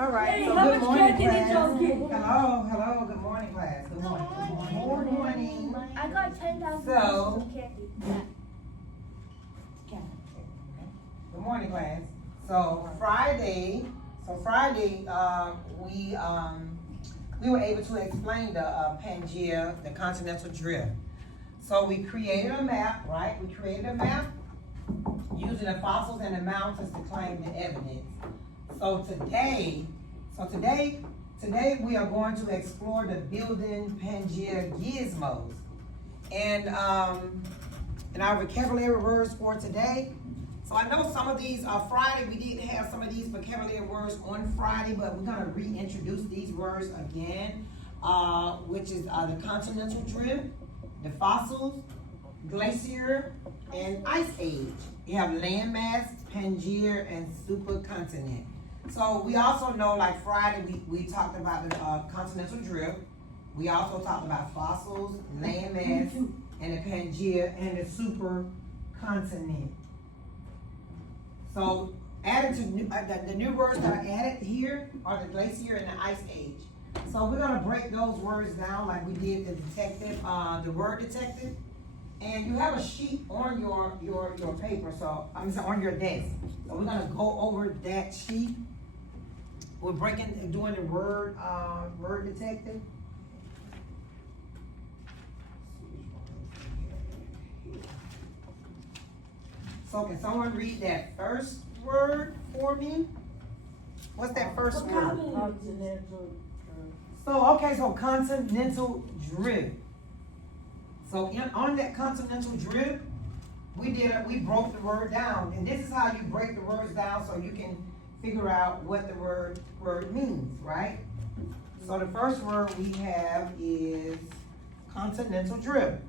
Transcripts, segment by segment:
All right, so good morning, class. Hello, good morning, class. Good morning. Good morning. I got 10,000 So, candy. good morning, class. So Friday, we were able to explain the Pangea, the continental drift. So we created a map, right? We created a map using the fossils and the mountains to claim the evidence. So today we are going to explore the building Pangea gizmos. And in our vocabulary words for today, so I know some of these are Friday, we did have some of these vocabulary words on Friday, but we're gonna reintroduce these words again, which is the continental drift, the fossils, glacier, and ice age. You have landmass, Pangea, and supercontinent. So we also know, like Friday, we talked about the continental drift. We also talked about fossils, landmass, and the Pangea, and the supercontinent. So added to the new words that are added here are the glacier and the ice age. So we're gonna break those words down like we did the detective, the word detective. And you have a sheet on your paper, so on your desk. So we're gonna go over that sheet. We're doing the word detective. So can someone read that first word for me? What's that first word? Continental. So continental drift. So on that continental drift, we broke the word down, and this is how you break the words down so you can figure out what the word means, right? So the first word we have is continental drift.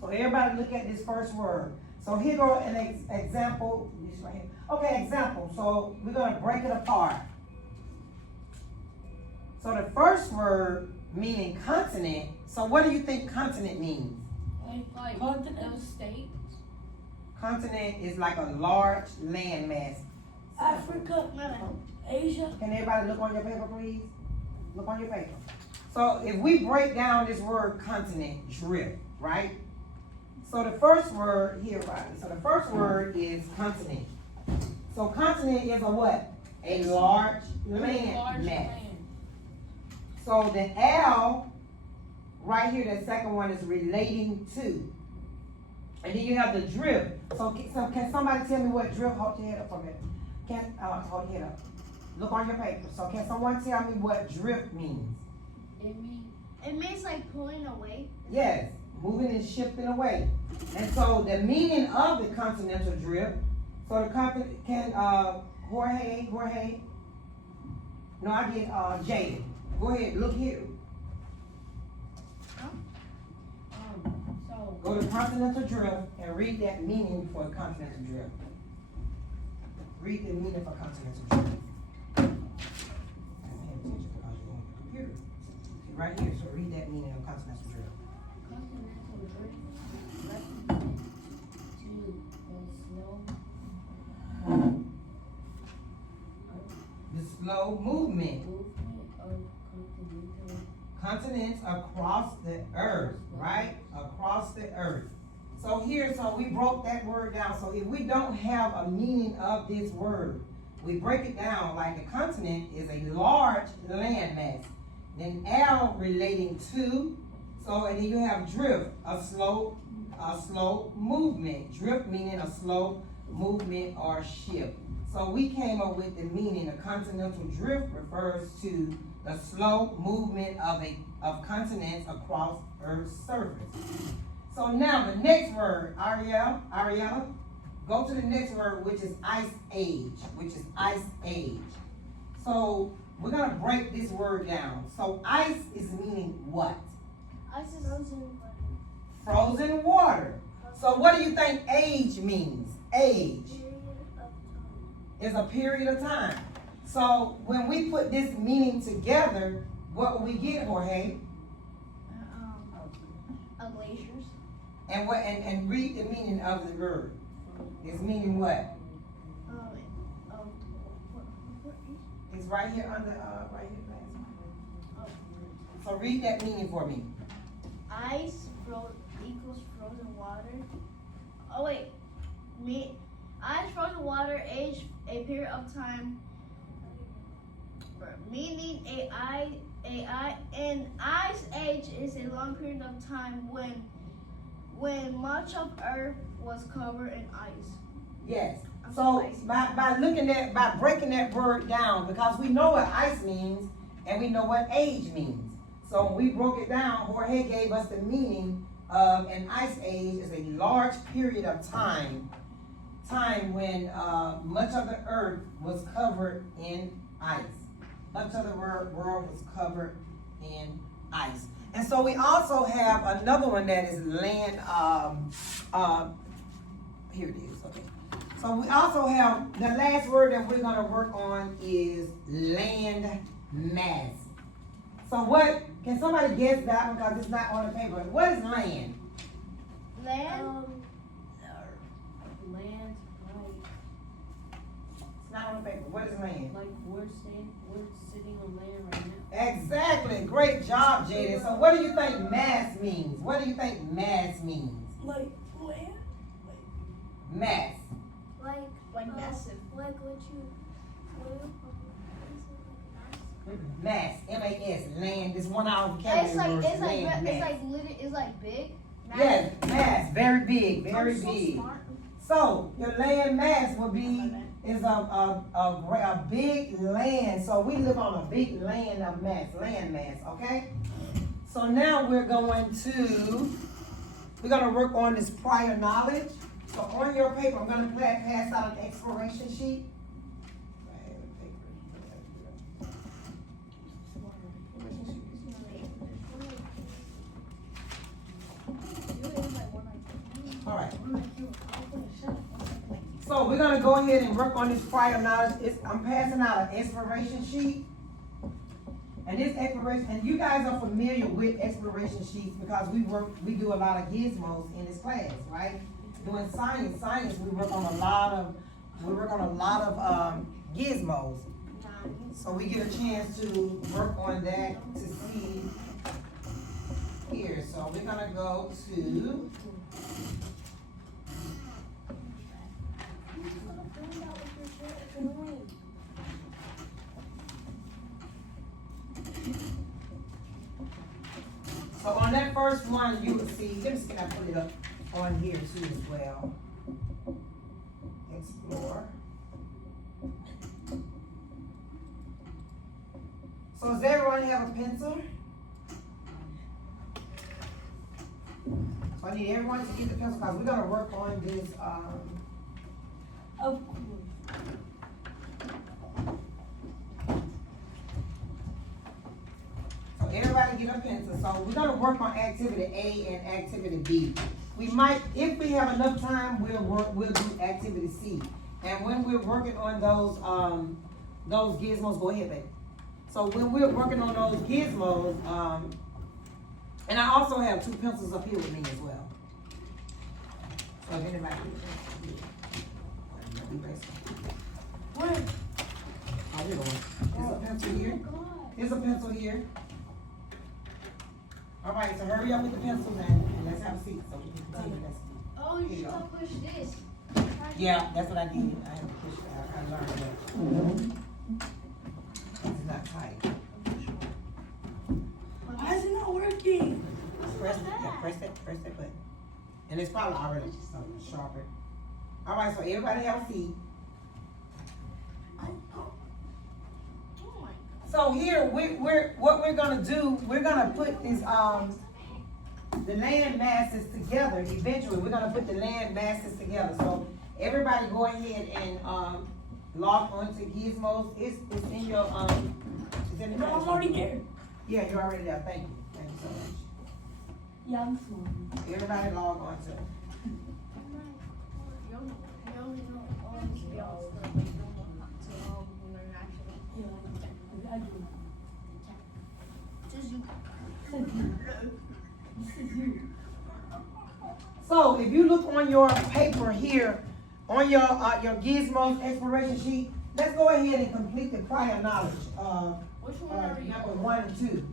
So everybody look at this first word. So here go an example, this right here. Okay, example, so we're gonna break it apart. So the first word meaning continent, so what do you think continent means? Like continental states. Continent is like a large landmass. Africa, no, Asia. Can everybody look on your paper, please? Look on your paper. So if we break down this word continent, drift, right? So the first word here, Riley. So the first word is continent. So continent is a what? A large land mass. So the L right here, the second one is relating to. And then you have the drift. So can somebody tell me what drift? Hold your head up for a minute. Hold your head up. Look on your paper. So can someone tell me what drift means? It means like pulling away. Yes, moving and shifting away. And so the meaning of the continental drift, so the company can, Jorge, no, I get Jaden. Go ahead, look here. So Go to continental drift and read that meaning for continental drift. Read the meaning for continental drift. Pay attention because you're on the computer. Right here, so read that meaning of continental drift. continental drift represents The slow movement. movement of Continents across the earth, right? Across the earth. So we broke that word down. So if we don't have a meaning of this word, we break it down like the continent is a large landmass. Then L relating to, and then you have drift, a slow movement. Drift meaning a slow movement or shift. So we came up with the meaning of continental drift refers to the slow movement of continents across Earth's surface. So now the next word, Ariella, go to the next word, which is ice age. So we're gonna break this word down. So ice is meaning what? Ice is frozen. Frozen water. So what do you think age means? Age is a period of time. So when we put this meaning together, what will we get, Jorge? Glaciers. And read the meaning of the word. It's meaning what? What is? It's It's right here under, right here, last one. So read that meaning for me. Ice equals frozen water. Oh wait, ice frozen water age a period of time, meaning an ice age is a long period of time when much of Earth was covered in ice. Yes. So by breaking that word down, because we know what ice means and we know what age means. So when we broke it down, Jorge gave us the meaning of an ice age is a large period of time when much of the earth was covered in ice. Much of the world was covered in ice. And so we also have another one that is land, here it is, okay. So we also have, the last word that we're gonna work on is land mass. So what, can somebody guess that one, because it's not on the paper. What is land? Land? Land, It's not on the paper. What is land? like we're sitting on land right now. Exactly. Great job, Jaden. So what do you think mass means? What do you think mass means? Like land? Mass. Like massive. Like what you Mass. M-A-S. Land. This 1 hour vocabulary It's like word. it's Land, mass. it's like big. Yes, mass. Very big. Very I'm so big. smart. So your land mass will be is a big land. So we live on a big land of mass, land mass. Okay. So now we're gonna work on this prior knowledge. So on your paper, I'm gonna pass out an exploration sheet. All right. So we're gonna go ahead and work on this prior knowledge. I'm passing out an exploration sheet. And this exploration, and you guys are familiar with exploration sheets because we do a lot of gizmos in this class, right? Doing science, we work on a lot of gizmos. So we get a chance to work on that to see here. So we're gonna go to So on that first one, you will see, let me see, can I put it up on here too as well? Explore. So does everyone have a pencil? So I need everyone to get the pencil because we're gonna work on this, Of course. So everybody get a pencil. So we're gonna work on activity A and activity B. We might, if we have enough time, we'll do activity C. And when we're working on those gizmos, go ahead, baby. So when we're working on those gizmos, and I also have 2 pencils up here with me as well. So if anybody Where? oh, we're going. There's a pencil here. There's a pencil here. All right, so hurry up with the pencils and let's have a seat so we can continue this. Oh, you should have pushed this. Yeah, that's what I did. I had to push it out. I learned that. It's not tight. Why is it not working? Press that button. And it's probably already sharper. All right, so everybody have a seat. Oh my God. So here, what we're gonna do, we're gonna put this, the land masses together. Eventually, we're gonna put the land masses together. So everybody go ahead and log on to Gizmos. It's in your it's in the No, I'm already there. Yeah, you're already there. Thank you so much. Yeah, I'm smart. Everybody log on to. You only know all these spells, but you don't know how to learn actually. Yeah, I do. Just you. This is you. So if you look on your paper here, on your Gizmos exploration sheet, let's go ahead and complete the prior knowledge, Which one are we number on? 1 and 2.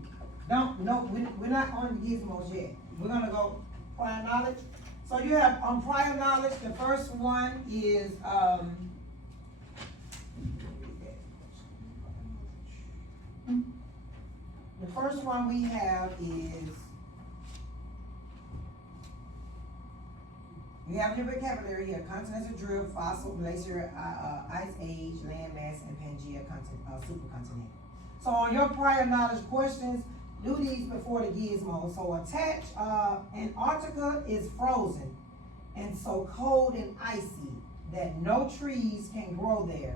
We're not on the gizmos yet. We're gonna go prior knowledge. So you have on prior knowledge, the first one is, the first one we have is, you have your vocabulary here: continental drift, fossil, glacier, ice age, land mass, and Pangea supercontinent. So on your prior knowledge questions, do these before the gizmo. So attach, Antarctica is frozen and so cold and icy that no trees can grow there.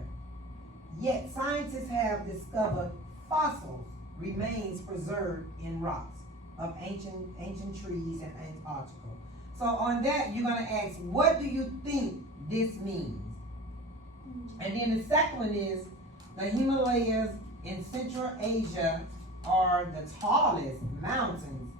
Yet scientists have discovered fossils, remains preserved in rocks of ancient trees in Antarctica. So on that, you're gonna ask, what do you think this means? And then the second one is, the Himalayas in Central Asia are the tallest mountains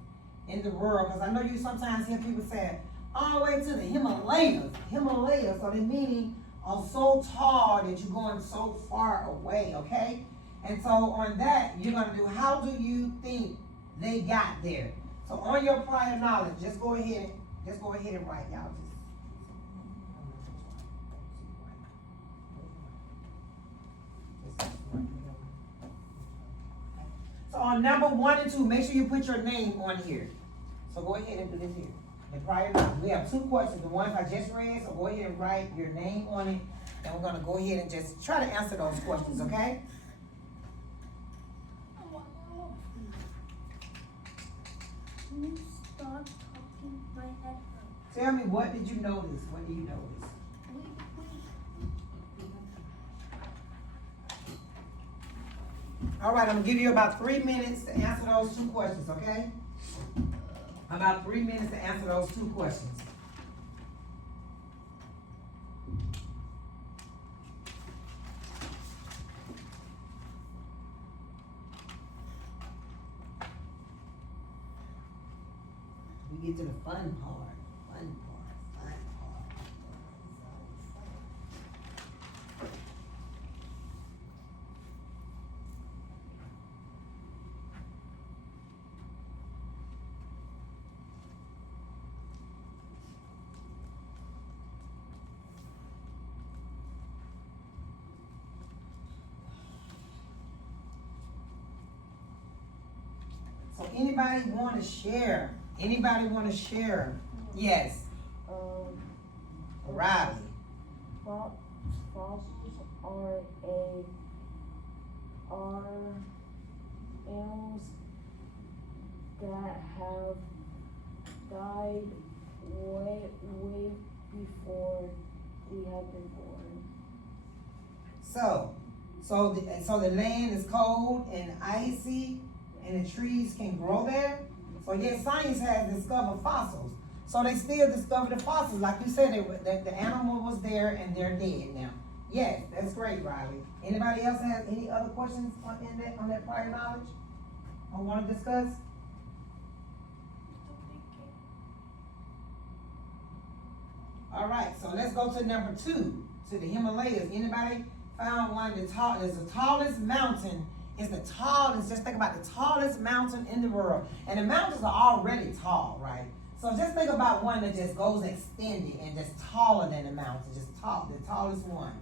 in the world. Because I know you sometimes hear people say, all the way to the Himalayas. Himalayas, so they meaning are so tall that you're going so far away, okay? And so on that, you're gonna do, how do you think they got there? So on your prior knowledge, just go ahead and write, y'all. So on number 1 and 2, make sure you put your name on here. So go ahead and do this here. The prior knowledge, we have 2 questions, the ones I just read, so go ahead and write your name on it. And we're gonna go ahead and just try to answer those questions, okay? Can you stop talking? My head hurts. Tell me, what did you notice? What do you notice? All right, I'm gonna give you about 3 minutes to answer those 2 questions, okay? About 3 minutes to answer those 2 questions. We get to the fun part. So anybody want to share? Anybody want to share? Yes, Riley. Fossils are animals that have died way before we have been born. So the land is cold and icy, and the trees can grow there. So yes, science has discovered fossils. So they still discover the fossils, like you said, that the animal was there and they're dead now. Yes, that's great, Riley. Anybody else have any other questions on that prior knowledge? Or want to discuss? All right, so let's go to number 2, to the Himalayas. Anybody found one of the tallest mountain? It's the tallest, just think about the tallest mountain in the world. And the mountains are already tall, right? So just think about one that just goes extended and just taller than the mountain, just tall, the tallest one.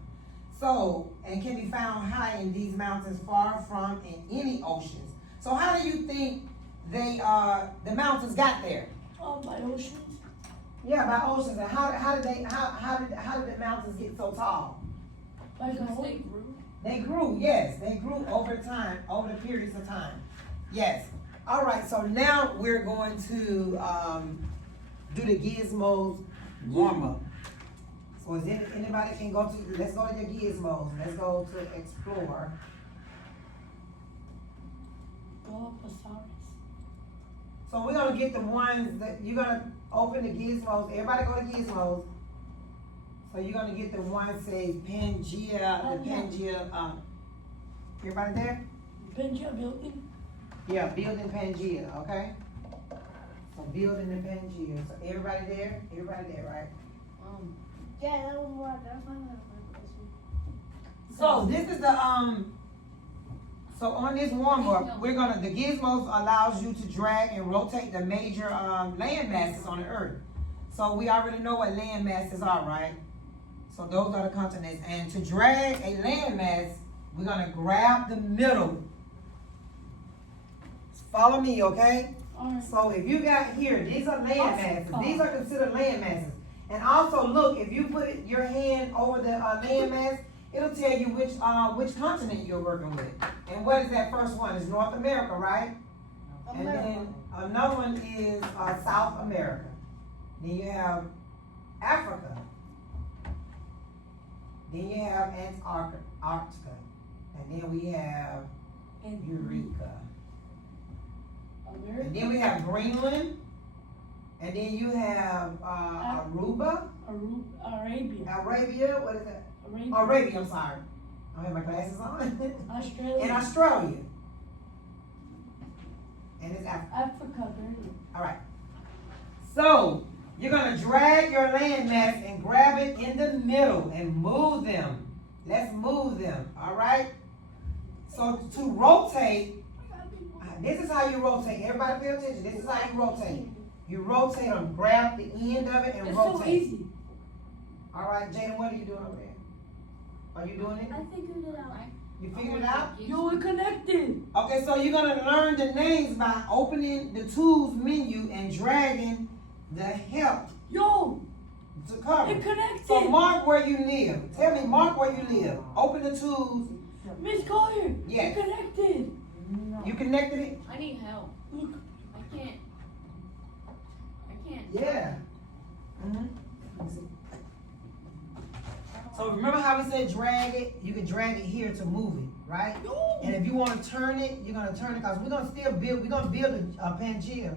So, and can be found high in these mountains, far from in any oceans. So how do you think the mountains got there? By oceans. Yeah, by oceans. And how did the mountains get so tall? By the Because they ocean. grew. They grew, yes, they grew over time, over the periods of time. Yes. All right, so now we're going to do the gizmos warm up. So is anybody can go to, let's go to your gizmos. Let's go to explore. Dilophosaurus. So we're gonna get the ones that you're gonna open the gizmos. Everybody go to gizmos. So you're gonna get the one say Pangea, the Pangea. Everybody there? Pangea building. Yeah, building Pangea. Okay. So building the Pangea. So everybody there? Everybody there, right? Yeah, that was more. That's my question. So this is the so on this warm up, the gizmos allows you to drag and rotate the major land masses on the earth. So we already know what land masses are, right? So those are the continents. And to drag a land mass, we're gonna grab the middle. Follow me, okay? Alright. So if you got here, these are land masses. These are considered land masses. And also look, if you put your hand over the land mass, it'll tell you which continent you're working with. And what is that first one? It's North America, right? And then another one is South America. Then you have Africa. Then you have Antarctica. And then we have Eureka. And then we have Greenland. And then you have Aruba. Arabia, what is that? Arabia, I'm sorry. I have my glasses on. Australia. And Australia. And it's Africa. Africa. Alright. So, you're going to drag your land mass and grab it in the middle and move them. Let's move them. Alright? So, to rotate, this is how you rotate. Everybody pay attention. This is how you rotate. You rotate them, grab the end of it and It's rotate. so easy. Alright, Jaden, what are you doing over there? Are you doing it? I figured it out. You figured it out? You were connected. Okay, so you're gonna learn the names by opening the tools menu and dragging the help Yo, to cover. it connected. So mark where you live. Tell me, mark where you live. Open the tools. Miss Collier. Yes. It connected. You connected it? I need help. Look. I can't. Yeah. Mhm. Let me see. So remember how we said drag it? You can drag it here to move it, right? And if you want to turn it, you're gonna turn it because we're gonna build a Pangea.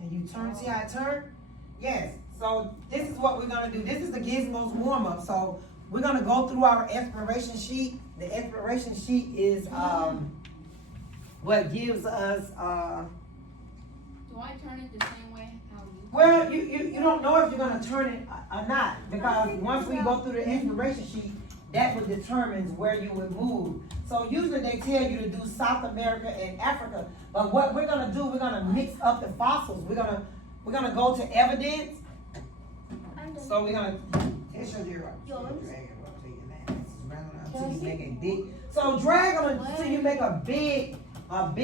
And you turn, see how it turned? Yes. So this is what we're gonna do. This is the Gizmos warm up. So we're gonna go through our exploration sheet. The exploration sheet is what gives us Do I turn it the same way how you? well, you don't know if you're gonna turn it or not, because once we go through the exploration sheet, that would determine where you would move. So usually they tell you to do South America and Africa, but what we're gonna do, we're gonna mix up the fossils. We're gonna go to evidence. So we're gonna until you make a big. So drag them until you make a big. Don't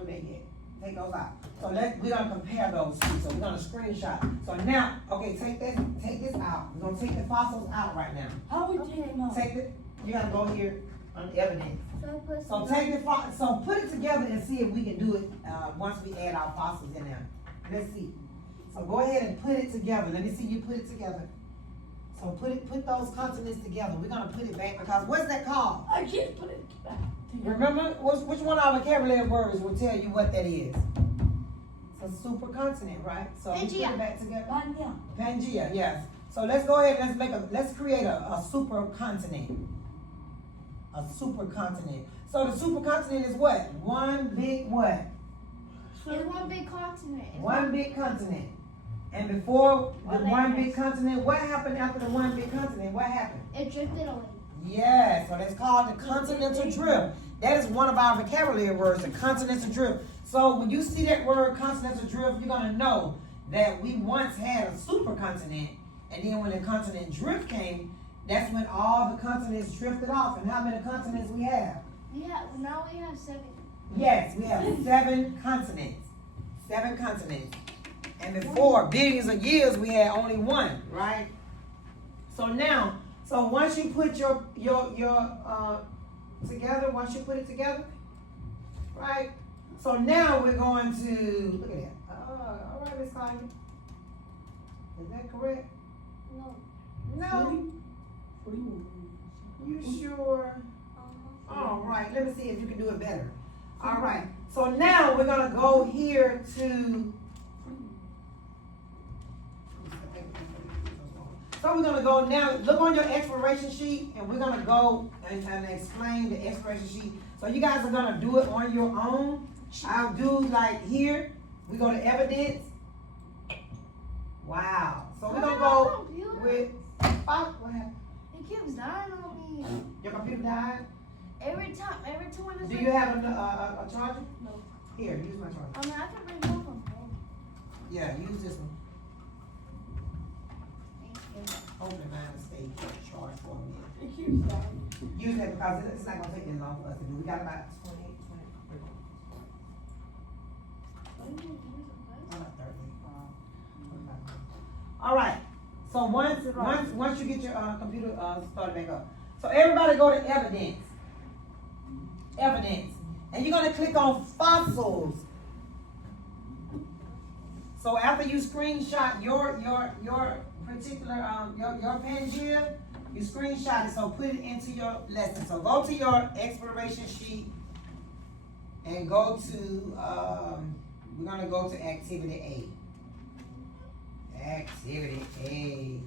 do that yet. Take those out. So we're gonna compare those two. So we're gonna screenshot. So now, okay, take this out. We're gonna take the fossils out right now. How we take them out? You gotta go here on evidence. So take the so put it together and see if we can do it once we add our fossils in there. Let's see. So go ahead and put it together. Let me see you put it together. So put those continents together. We're gonna put it back because what's that called? I just put it back together. Remember, which one of our vocabulary words will tell you what that is? It's a supercontinent, right? So we put it back together. Pangea. Pangea, yes. So let's go ahead and let's create a supercontinent. A supercontinent. So the supercontinent is what? One big what? It's one big continent. One big continent. And before the one big continent, what happened after the one big continent? What happened? It drifted away. Yeah, so that's called the continental drift. That is one of our vocabulary words, the continental drift. So when you see that word continental drift, you're gonna know that we once had a supercontinent, and then when the continent drift came, that's when all the continents drifted off. And how many continents we have? Yeah, now we have 7. Yes, we have 7 continents. 7 continents. And before billions of years, we had only 1, right? So now, once you put your together, once you put it together, right? So now we're going to look at that. All right, Miss Collier. Is that correct? No. No. You sure? All right. Let me see if you can do it better. All right. So now we're gonna go here to. So we're gonna go now. Look on your exploration sheet, and we're gonna go and explain the exploration sheet. So you guys are gonna do it on your own. I'll do like here. We go to evidence. Wow. So we're gonna go with what happened? keeps dying on me. Your computer died? Every time when it's Do you have a charger? No. Here, use my charger. I mean, I can bring one from home. Yeah, use this one. Thank you. Hopefully mine will stay charged for a minute. It keeps dying. Use that because it's not gonna take that long for us to do. We got about 28, 20, about 30. All right. So once you get your computer started back up. So everybody go to evidence. Evidence. And you're gonna click on fossils. So after you screenshot your particular your Pangea, you screenshot it, so put it into your lesson. So go to your exploration sheet and go to we're gonna go to activity A. Activity A.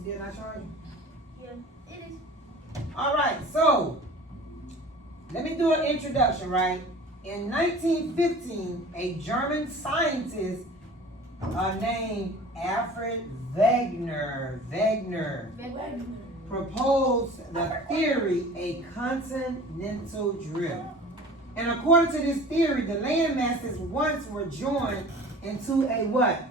Still not charging? Yeah, it is. All right, so let me do an introduction, right? In 1915, a German scientist named Alfred Wegener proposed the theory a continental drift. And according to this theory, the land masses once were joined into a what?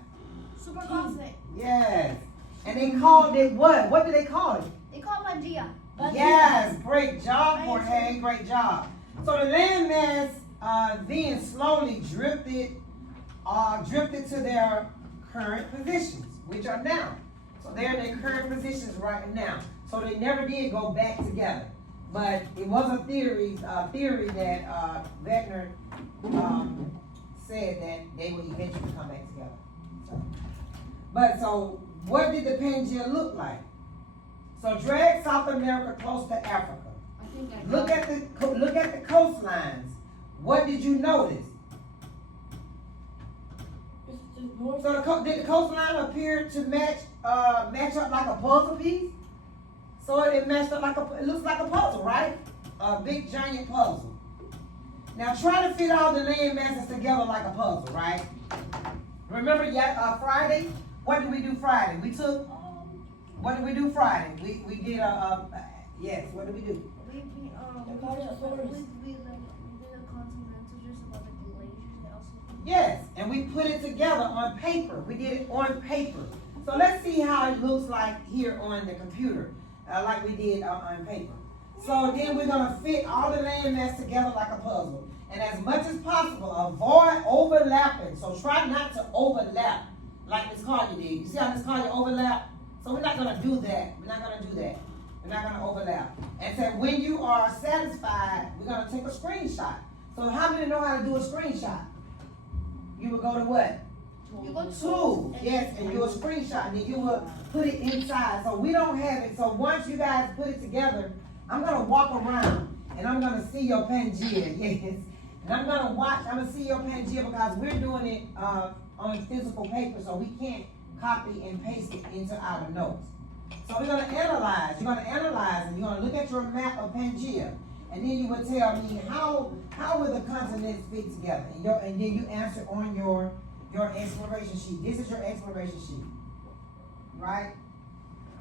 Supercontinent. Yes. And they called it what? What do they call it? They call it Pangea. Yes, great job, Jorge, great job. So the landmass then slowly drifted to their current positions, which are now. So they're in their current positions right now. So they never did go back together. But it was a theory that Wegener said that they would eventually come back together. So what did the Pangea look like? So drag South America close to Africa. Look at the coastlines. What did you notice? So did the coastline appear to match up like a puzzle piece? So it matched up it looks like a puzzle, right? A big giant puzzle. Now try to fit all the land masses together like a puzzle, right? Remember Friday? What did we do Friday? What did we do Friday? We did yes, what did we do? We did a continental just about the glaciers and also. Yes, and we put it together on paper. We did it on paper. So let's see how it looks like here on the computer, like we did on paper. So then we're gonna fit all the landmass together like a puzzle. And as much as possible, avoid overlapping. So try not to overlap like Miss Collier did. You see how Miss Collier overlapped? So we're not gonna do that. We're not gonna do that. We're not gonna overlap. And so when you are satisfied, we're gonna take a screenshot. So how many know how to do a screenshot? You will go to what? You go to Tools. Yes, and you'll screenshot, and then you will put it inside. So we don't have it. So once you guys put it together, I'm gonna walk around and I'm gonna see your Pangea. Yes. And I'm gonna see your Pangea because we're doing it on physical paper, so we can't copy and paste it into our notes. So we're gonna analyze. You're gonna analyze and you're gonna look at your map of Pangea. And then you will tell me how will the continents fit together? And then you answer on your exploration sheet. This is your exploration sheet. Right?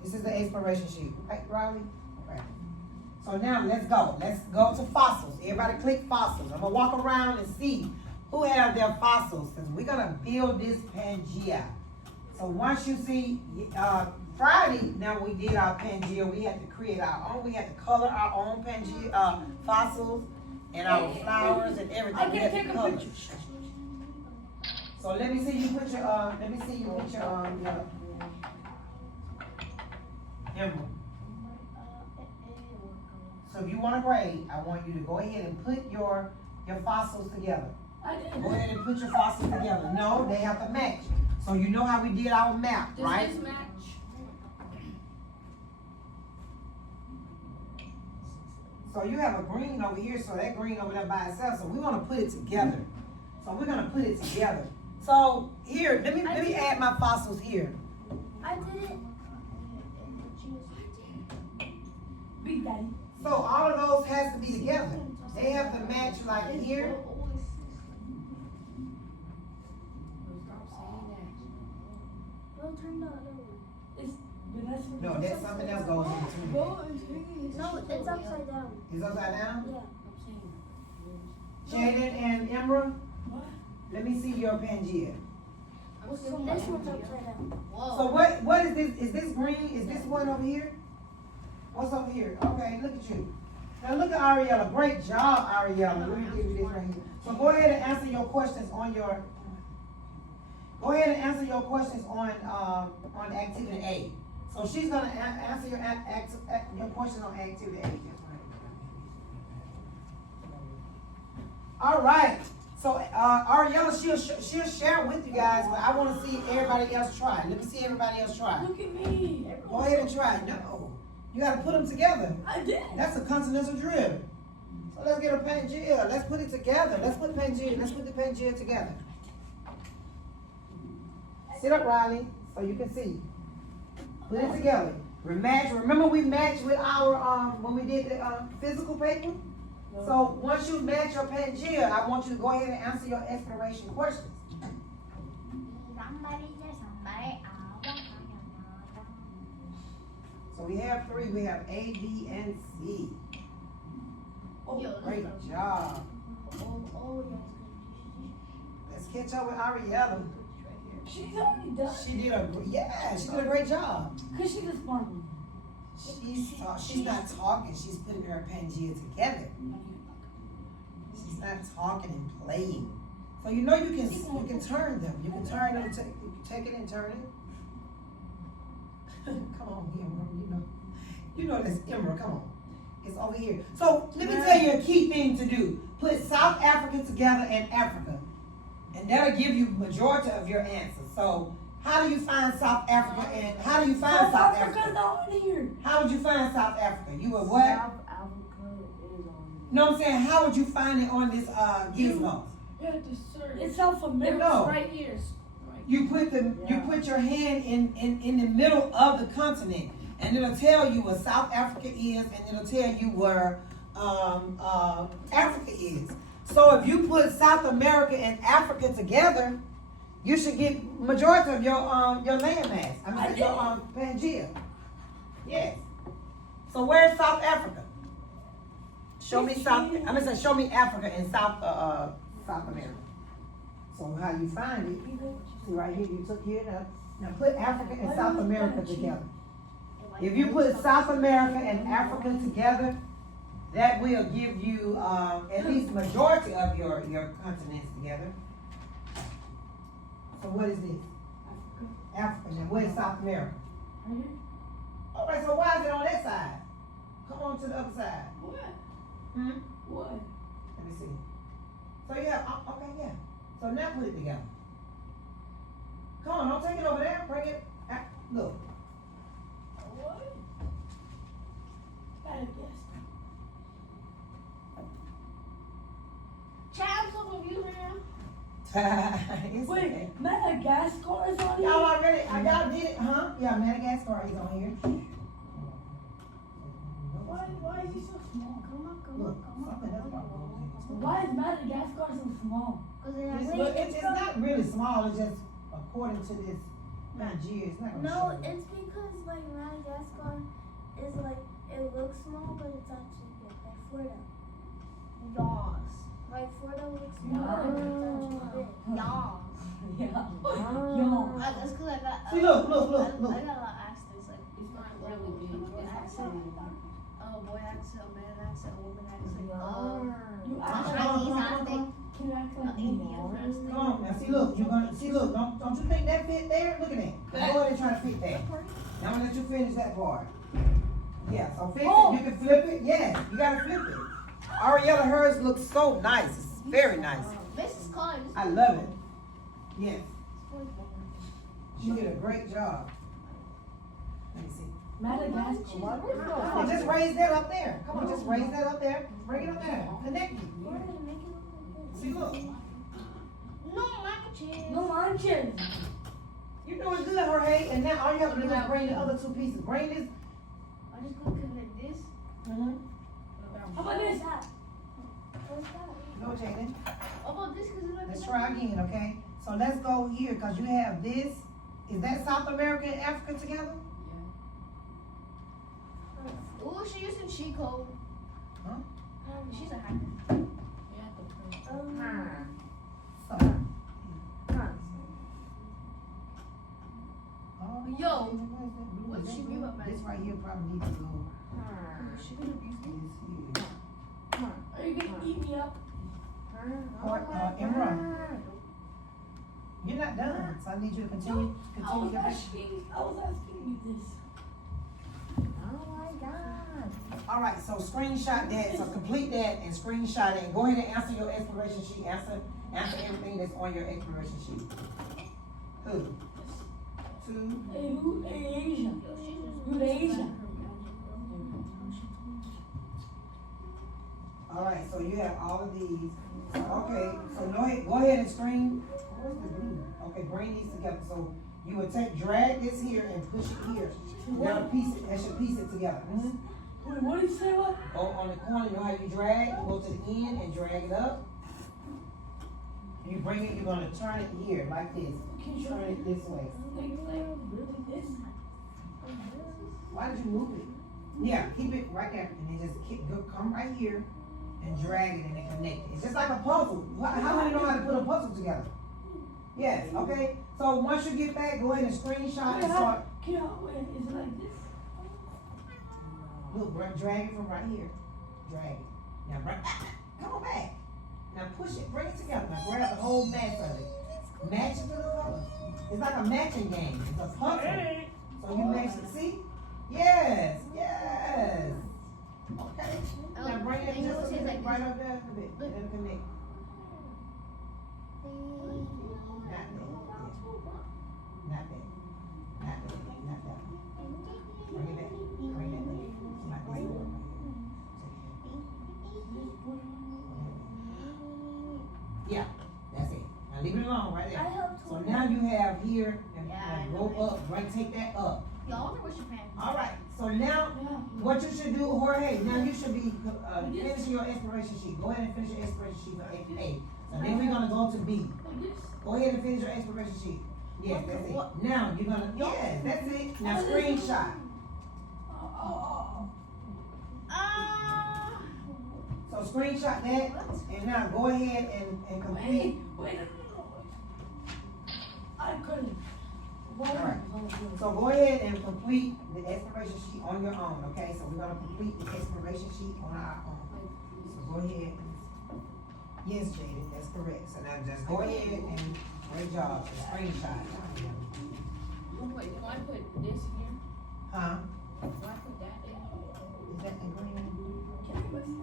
This is the exploration sheet. Right, Riley? Okay. So now let's go. Let's go to fossils. Everybody click fossils. I'm gonna walk around and see who have their fossils, because we're gonna build this Pangea. So once you see Friday, now we did our Pangea, we had to create our own, we had to color our own Pangea fossils and our flowers and everything. I We can had to take a color. picture. So let me see you put your emerald. So if you want to grade, I want you to go ahead and put your fossils together. I did. Go ahead and put your fossils together. No, they have to match. So you know how we did our map, right? Does this match? So you have a green over here, so that green over there by itself. So we want to put it together. So we're gonna put it together. So here, let me add my fossils here. I did it. Big Daddy. So all of those has to be together. They have to match like here. No, turn the other one. No, that's something else goes in between. No, it's upside down. It's upside down? Yeah. Jaden and Emra, let me see your Pangea. This one's upside down. So what is this? Is this green? Is this one over here? What's over here? Okay, look at you. Now look at Ariella. Great job, Ariella. Let me give you this right here. So go ahead and answer your questions on your. Go ahead and answer your questions on activity A. So she's gonna answer your questions on activity A. All right. So Ariella, she'll share with you guys, but I want to see everybody else try. Let me see everybody else try. Look at me. Go ahead and try. No, you got to put them together. I did. That's a continental drill. So let's get a Pangea. Let's put it together. Let's put Pangea. Let's put the Pangea together. Sit up, Riley, so you can see. Put it together. Rematch. Remember we matched with our when we did the physical paper. So once you match your Pangea, I want you to go ahead and answer your exploration questions. So we have three. We have A, B, and C. Great job. Let's catch up with Ariella. She's already done. She did a great job. Cause she's a smart one. She's not talking. She's putting her Pangea together. She's not talking and playing. So you know you can turn them. You can turn them. Take it and turn it. Come on, Emma. You know that's Emma. Come on. It's over here. So let me tell you a key thing to do. Put South Africa together and Africa. And that'll give you majority of your answers. So how do you find South Africa and how do you find South Africa? on here. How would you find South Africa? You would what? South Africa is on here. No, I'm saying how would you find it on this gizmo? You have to search. It's South America. No. Right here. You put your hand in the middle of the continent, and it'll tell you where South Africa is, and it'll tell you where Africa is. So if you put South America and Africa together, you should get majority of your landmass. Your Pangea. Yes. So where's South Africa? Show me show me Africa and South America. So how you find it? See right here, you took here now put Africa and South America together. If you put South America and Africa together, that will give you at least majority of your continents together. So what is this? Africa. Now where is South America? All right, so why is it on that side? Come on to the other side. What? Let What? me see. So you have, okay, yeah. So now put it together. Come on, don't take it over there. Bring it, look. What? Gotta guess. Child, I'm so confused right now. It's Wait, okay. Madagascar is on here? Y'all already, y'all did it, huh? Yeah, Madagascar is on here. Why is he so small? Look, something else about those. Why is Madagascar so small? It's not really small, it's just according to this Nigeria, it's not gonna No, show you. it's because like Madagascar is like it looks small, but it's actually big. Like Florida. Yas. Like Florida looks small, but it's actually big. Yas. Yeah. That's because I got. See, look. I got a lot of accents. Like, it's not really big. Accent. Boy accent, man accent, woman accent. You Chinese accent. Can you act like Indian Mars? accent. Come on, now see, look, you're gonna, see, look, don't you think that fit there? Look at that. Go ahead and try to fit that. Now I'm gonna let you finish that part. Yeah, so fix it, you can flip it, yes, you gotta flip it. Ariella, hers looks so nice, it's very nice. Mrs. Collier. I love it. Yes, she did a great job. Let me see. Madagascar. Come on, just raise that up there. Come on, just raise that up there. Bring it up there. Connect it. See, look. No mac and cheese. No luncheon. You're doing good, Jorge. And now all you have to do is bring the other two pieces. Bring this. I just gonna connect this. Mm-hmm. How about this? No, Jaden. How about this? Cause it's like Let's try again, okay? So let's go here because you have this Is that South America and Africa together? Ooh, she using cheat code. Huh? She's a hacker. So. Oh, Yo, what what she mean by this right here probably needs to go. She gonna abuse me? This here. Are you gonna eat me up? Imran, you're not done, so I need you to continue I was your asking you this. All right, so screenshot that, so complete that and screenshot it, and go ahead and answer your exploration sheet, answer everything that's on your exploration sheet. Who? Two. Asia. Good Asia. All right, so you have all of these. Okay, so go ahead and screen. Where's the glue? Okay, bring these together. So you would drag this here and push it here. Now piece it. That should piece it together. Mm-hmm. Wait, what did you say? What? Go on the corner. You know how you drag? You go to the end and drag it up. You bring it. You're gonna turn it here like this. Turn it this way. Like this? Why did you move it? Yeah, keep it right there, and then just come right here and drag it and then connect it. It's just like a puzzle. How many know how to put a puzzle together? Yes. Okay. So once you get back, go ahead and screenshot and start. Is it like this? Look, drag it from right here. Drag it. Now come on back. Now push it. Bring it together. Now grab the whole mass of it. Match it to the color. It's like a matching game. It's a puzzle. So you match it. See? Yes. Yes. Okay. Now bring it just a bit right up there a bit. Let it connect. Not that. Not that. Not that. Not that. Bring it back. Bring it back. Like this one right here. Yeah, that's it. Now leave it alone right there. So now you have here and go up, right? Take that up. Y'all wonder what your pants. All right. So now, what you should do, Jorge? Now you should be finishing your exploration sheet. Go ahead and finish your exploration sheet for A. So then we're gonna go to B. Go ahead and finish your exploration sheet. Yes, that's it. Now you're gonna. Yes, that's it. Now screenshot. So screenshot that, and now go ahead and complete. Wait. I couldn't. Alright. So go ahead and complete the exploration sheet on your own, okay? So we're gonna complete the exploration sheet on our own. So go ahead. Yes, Jaden, that's correct. So now just go ahead and great job. Screenshot. Wait, do I put this here? Huh? Do I put that in? Is that the green? What's that?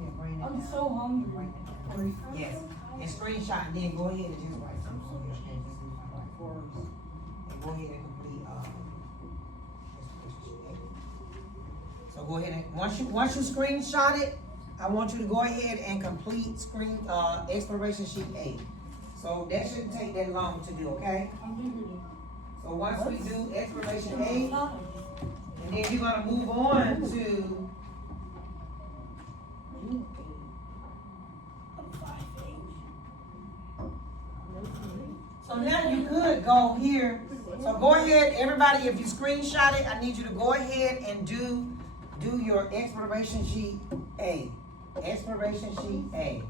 Yeah, bring it I'm down. so hungry. Bring it down. Yes. And screenshot, and then go ahead and just write something on your screen. Just write words. And go ahead and complete so go ahead and once you screenshot it, I want you to go ahead and complete exploration sheet A. So that shouldn't take that long to do, okay? So once we do exploration A, and then you're gonna move on to so now you could go here. So go ahead, everybody, if you screenshot it, I need you to go ahead and do your exploration sheet A. Exploration sheet A.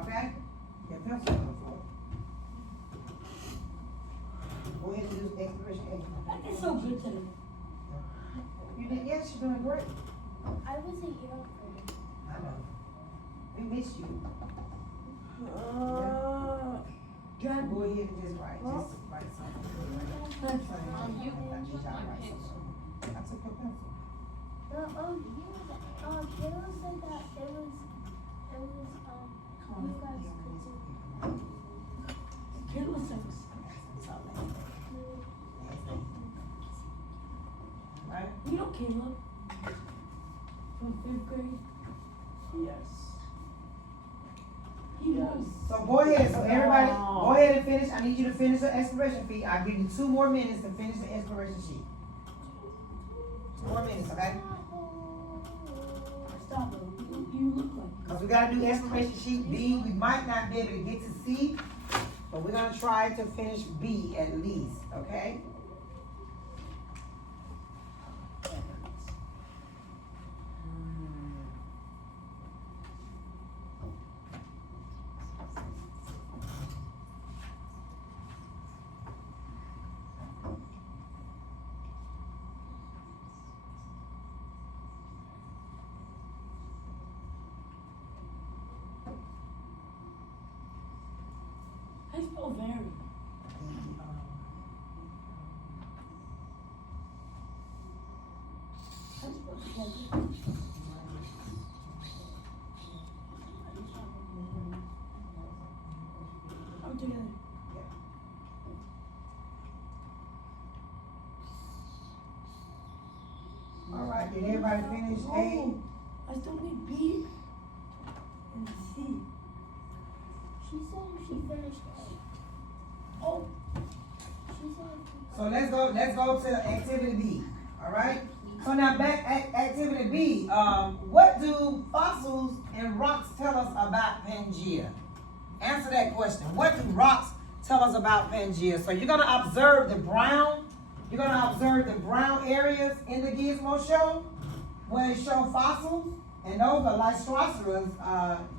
Okay? Your pencil on the floor. Go ahead and do exploration A. It's so good today. You did, yes, you're doing great. I wasn't here for I know. We miss you. Go ahead and just write something. You I took your pencil. Kayla said that it was, you guys could do. Kayla says. Right? You know Kayla? From 5th grade? Yes. He was. So go ahead, so everybody, go ahead and finish. I need you to finish the exploration sheet. I'll give you 2 more minutes to finish the exploration sheet. 2 more minutes, okay? Stop it. You look like. Because we gotta do exploration sheet B. We might not be able to get to C, But we're gonna try to finish B at least, okay? I spell very. I spell together. I'm together. All right, did everybody finish A? No, I still need B and C. She said if she finished A. Oh, She said if she So let's go to activity B, all right? So now back at activity B, what do fossils and rocks tell us about Pangea? Answer that question. What do rocks tell us about Pangea? So you're gonna observe the brown areas in the gizmo show where it show fossils, and those are like Lystrosauras,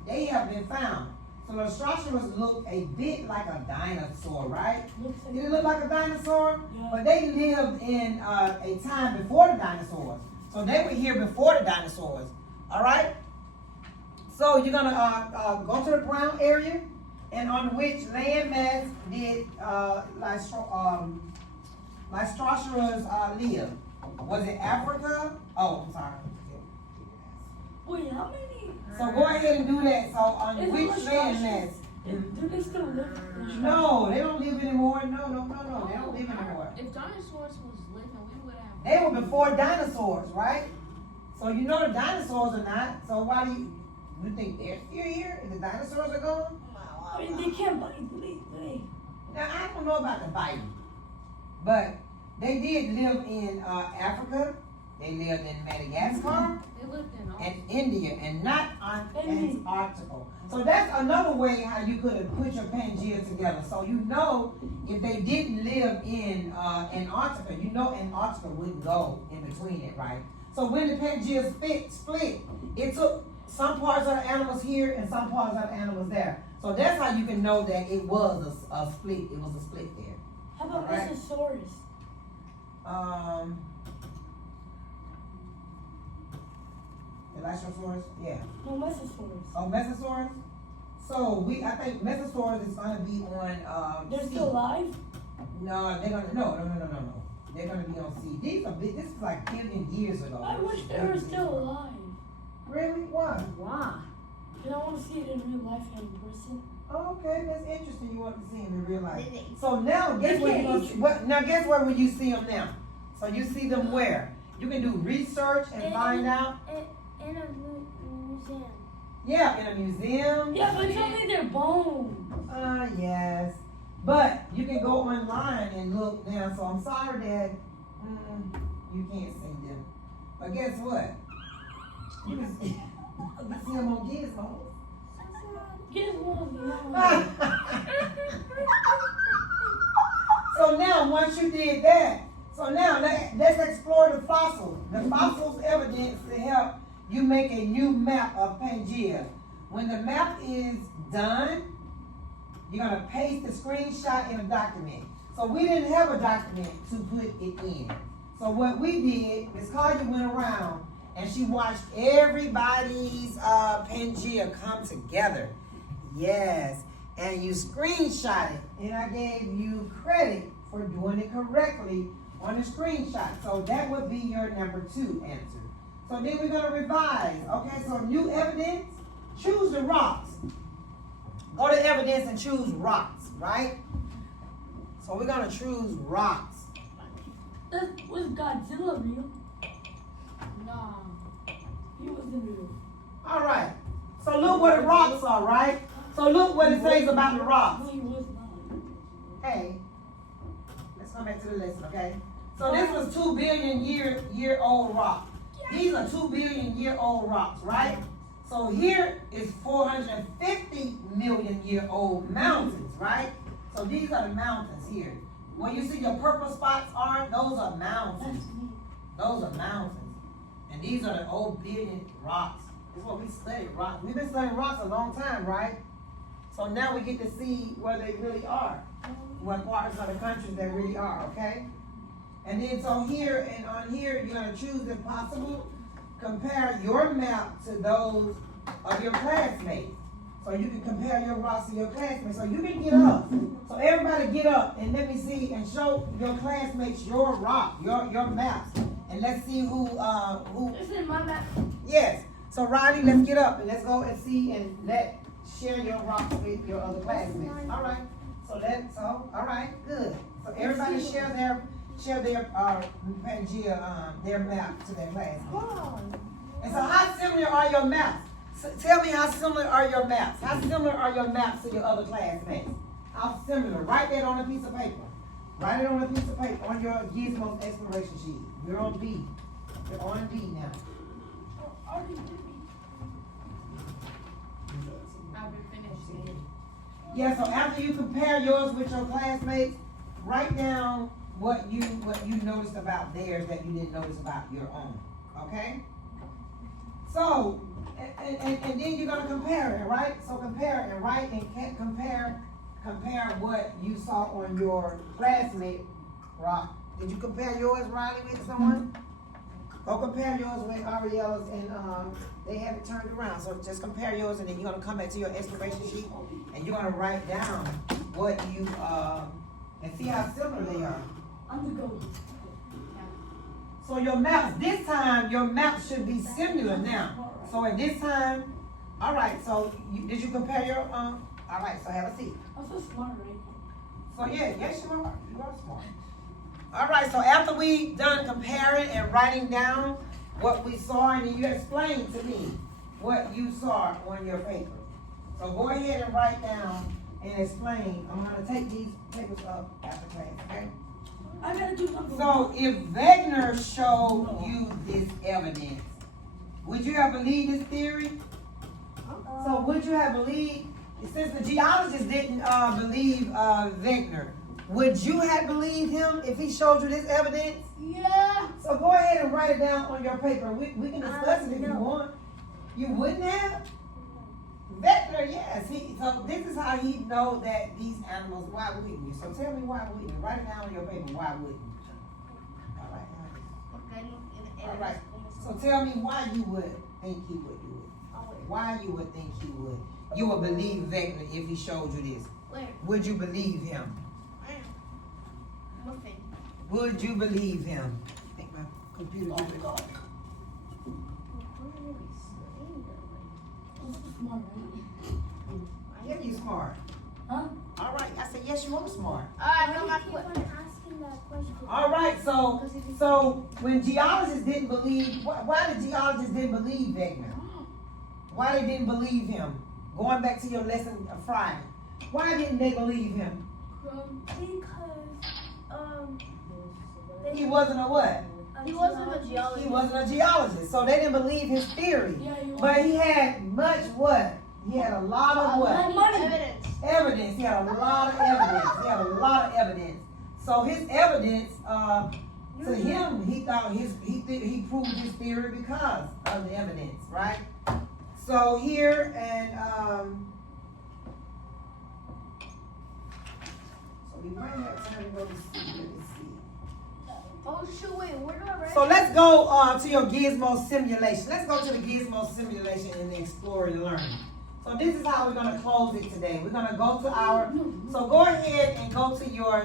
they have been found. So the Lystrosauras look a bit like a dinosaur, right? looks like Did it look like a dinosaur? Yeah. But they lived in a time before the dinosaurs. So they were here before the dinosaurs. All right? So you're going to go to the brown area, and on which landmass did Lystrosauras live? Was it Africa? Oh, I'm sorry. Wait, how many? So go ahead and do that. So on Is which it landmass? Do they still live? No, they don't live anymore. No, they don't live anymore. If dinosaurs was living, we would have. They were before dinosaurs, right? So you know the dinosaurs are not. So why do you think they're still here and the dinosaurs are gone? I mean, they can't bite, do they? Now I don't know about the biting, but they did live in Africa. They lived in Madagascar They lived in all. and India, and not on Antarctica. So that's another way how you could have put your Pangea together. So you know if they didn't live in Antarctica, you know Antarctica wouldn't go in between it, right? So when the Pangea split, it took some parts of the animals here and some parts of the animals there. So that's how you can know that it was a split. It was a split there. How about Alright. Mesosaurus? The Lysosaurus, yeah. No, Mesosaurus. Oh, Mesosaurus. So I think Mesosaurus is gonna be on They're C. still alive? No, they're gonna no. They're gonna be on C. These are big. This is like billion years ago. I wish they were still alive. Really? Why? Why? Because I want to see it in real life and in person. Oh, okay, that's interesting. You want to see them in real life. Did they- So now, guess They where you can't gonna eat see, you. what? Now, guess where will you see them now? So you see them where? You can do research and find out. in a museum. Yeah, in a museum. Yeah, but tell me their bones. Yes. But you can go online and look now. So I'm sorry that you can't see them. But guess what? You can see them on Gizmo. Get one. So now, once you did that, so now let's explore the fossils. The fossils evidence to help you make a new map of Pangea. When the map is done, you're gonna paste the screenshot in a document. So we didn't have a document to put it in. So what we did, Miss Collier went around and she watched everybody's Pangea come together. Yes, and you screenshot it, and I gave you credit for doing it correctly on the screenshot. So that would be your number 2 answer. So then we're gonna revise. Okay, so new evidence, choose the rocks. Go to evidence and choose rocks, right? So we're gonna choose rocks. Was Godzilla real? No. He wasn't real. All right. So look what the rocks are, right? So look what it says about the rocks. No, he was not. Hey, let's come back to the lesson, okay? So this was 2 billion year old rock. These are 2 billion year old rocks, right? So here is 450 million year old mountains, right? So these are the mountains here. When you see your purple spots are, those are mountains. Those are mountains. And these are the obedient rocks. This is what we study, rocks. We've been studying rocks a long time, right? So now we get to see where they really are. What parts of the countries they really are, okay? And then so here and on here, you're gonna choose if possible, compare your map to those of your classmates. So you can compare your rocks to your classmates. So you can get up. So everybody get up and let me see and show your classmates your rock, your maps. And let's see who It's in my map. yes. So Riley, let's get up and let's go and see and share your rocks with your other classmates. All right. All right, good. So everybody share their Pangea, their map to their classmates. And so how similar are your maps? So tell me how similar are your maps? How similar are your maps to your other classmates? How similar? Write that on a piece of paper. Write it on a piece of paper on your Gizmo exploration sheet. You're on B. You're on B now. I've been finished. Yeah, so after you compare yours with your classmates, write down what you noticed about theirs that you didn't notice about your own. Okay? So, and then you're gonna compare it, right? So compare it and write and compare what you saw on your classmate, Rock. Did you compare yours, Riley, with someone? Go compare yours with Ariela's and they have it turned around. So just compare yours and then you're gonna come back to your exploration sheet and you're gonna write down what you and see how similar they are. I'm the goat. So your maps, this time your maps should be similar now. So at this time, all right, so did you compare your all right, so have a seat. I'm so smart, right? So yeah, yes you are. You are smart. All right, so after we done comparing and writing down what we saw, and then you explain to me what you saw on your paper. So go ahead and write down and explain. I'm gonna take these papers up after class, okay? I gotta do something. So if Wegner showed you this evidence, would you have believed his theory? So would you have believed, since the geologist didn't believe Wegner, would you have believed him if he showed you this evidence? Yeah. So go ahead and write it down on your paper. We can discuss it if you No. want. You wouldn't have? Wegner, yes. So this is how he know that these animals, why wouldn't you? So tell me why wouldn't you? Write it down on your paper, why wouldn't you? All right, now. All right. So tell me why you would think he would do it. Why you would think he would. You would believe Wegner if he showed you this. Where? Would you believe him? What thing? Would you believe him? I think my computer did it. I'm so smart, right? Yeah, you smart. Huh? All right, I said yes, you are smart. Alright, no, Why my do you keep question. on asking that question? All right, so when geologists didn't believe, why the geologists didn't believe Wegner? Why they didn't believe him? Going back to your lesson of Friday, why didn't they believe him? Because He wasn't a what? He wasn't a geologist. He wasn't a geologist, so they didn't believe his theory. Yeah, you are. But he had much what? He had a lot of what? Money. Evidence. Evidence. He had a lot of evidence. He had a lot of evidence. So his evidence, to him, he thought he proved his theory because of the evidence, right? So here and so we might have time to go to see. Let me see. Oh shoot, wait, where do I write? So let's go to your Gizmo simulation. Let's go to the Gizmo simulation and explore and learn. So this is how we're gonna close it today. We're gonna go to our. So go ahead and go to your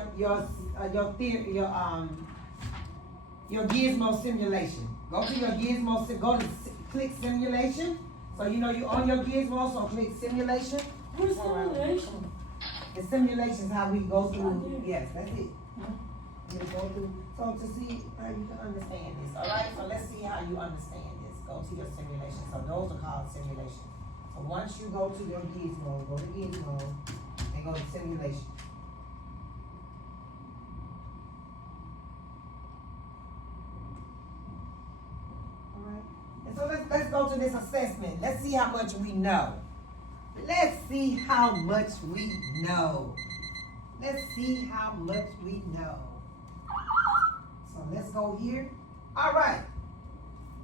Gizmo simulation. Go to your Gizmo. Go to click simulation. So you know you're on your Gizmo. So click simulation. What is simulation? The simulation is how we go through. Yes, that's it. You go through. So to see how you can understand this. All right. So let's see how you understand this. Go to your simulation. So those are called simulation. So once you go to your Gizmo, go to Gizmo, and go to simulation. All right. And so let's go to this assessment. Let's see how much we know. Let's see how much we know. Let's see how much we know. So let's go here. All right.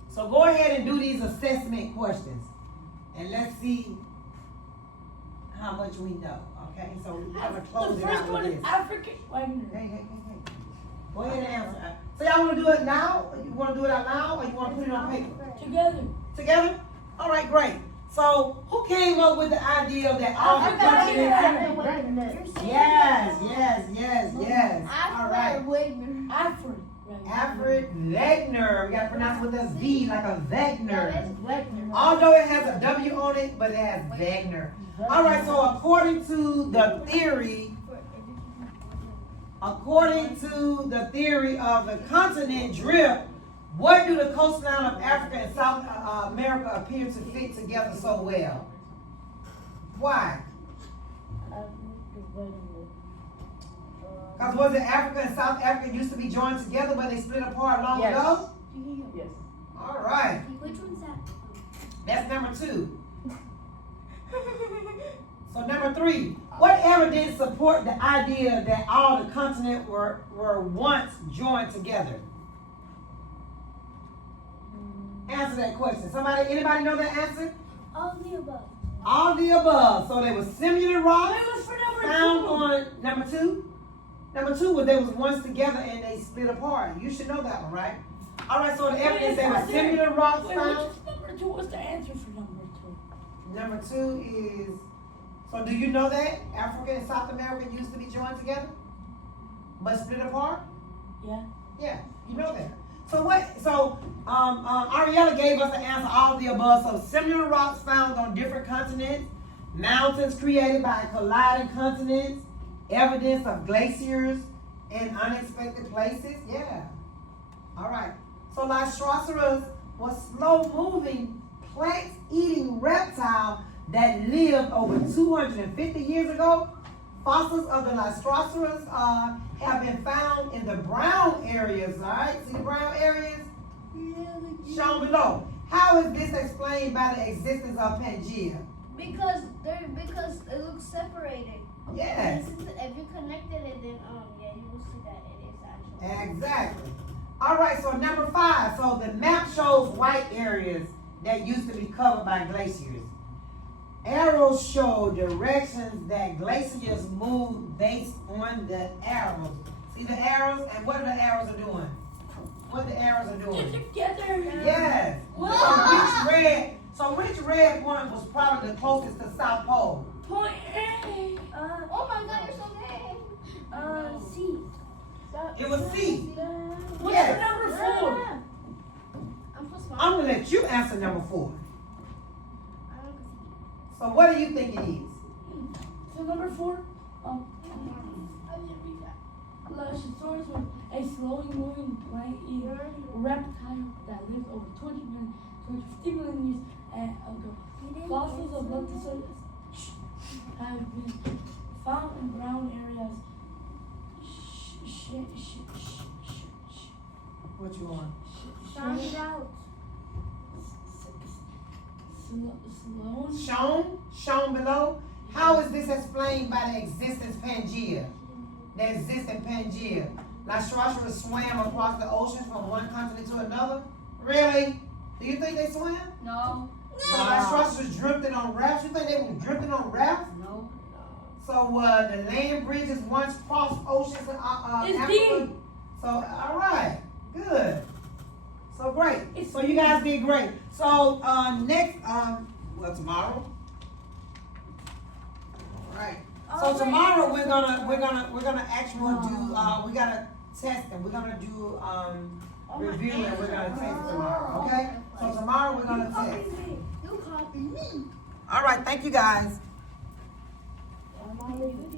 So go ahead and do these assessment questions. And let's see how much we know. Okay, so we're gonna close The it first out one with is this. African. Wait a minute. Hey. Go ahead and answer. So y'all wanna do it now? Or you wanna do it out loud or you wanna put it on paper? Together. Together? All right, great. So who came up with the idea that all the continents? Yes. All right. Wigner. Alfred. Alfred Wegener. We gotta pronounce it with a V, like a Wegener. Wigner. Although it has a W on it, but it has Wegener. All right. So according to the theory of the continent drift, what do the coastline of Africa and South America appear to fit together so well? Why? Because was it Africa and South Africa used to be joined together, but they split apart long Yes. ago? Yes. All right. Which one's that? That's number 2. So number 3, what evidence support the idea that all the continents were once joined together? Answer that question. Anybody know that answer? All of the above. All the above. So there was similar rocks Wait, what's for number found 2? on number 2. Number 2 was they was once together and they split apart. You should know that one, right? All right. So the evidence there was similar rocks Wait, found. what's number 2? What's the answer for number 2? Number 2 is. So do you know that Africa and South America used to be joined together, but split apart? Yeah. Yeah, you know that. So what? So Ariella gave us the answer, all of the above. So similar rocks found on different continents, mountains created by colliding continents, evidence of glaciers in unexpected places. Yeah. All right. So Lycosaurus was slow-moving, plant-eating reptile that lived over 250 years ago. Fossils of the Lycosaurus have been found in the brown areas, all right? See the brown areas? Shown below. How is this explained by the existence of Pangea? Because it looks separated. Yes. If you connected it, then yeah, you will see that it is actually. Exactly. All right, so number 5. So the map shows white areas that used to be covered by glaciers. Arrows show directions that glaciers move based on the arrows. See the arrows? And what are the arrows are doing? What the arrows are doing? Together. Yes. So which red point was probably the closest to South Pole? Point A. Oh my God, you're so big. C. It was C. What's Yes. for number 4? I'm supposed to. I'm gonna let you answer number 4. So what do you think it is? So number 4, Lycosaurus was a slowly moving plant-eating reptile that lived over 50 million years ago. Fossils of Lycosaurus have been found in brown areas. What you want? Sound it out. Shown below. How is this explained by the existence Pangea? The existing Pangea. Lycosaurus swam across the oceans from one continent to another. Really? Do you think they swam? No. So Lycosaurus drifted on rafts. You think they were drifting on rafts? No. So the land bridges once crossed oceans in It's Africa. deep. So all right, good. So great. It's So you guys did great. So next tomorrow. All right. So tomorrow we're gonna actually do we gotta test and we're gonna do review and we're gonna test tomorrow. Okay. So tomorrow we're gonna test. You copy me. All right. Thank you guys. Am I leaving?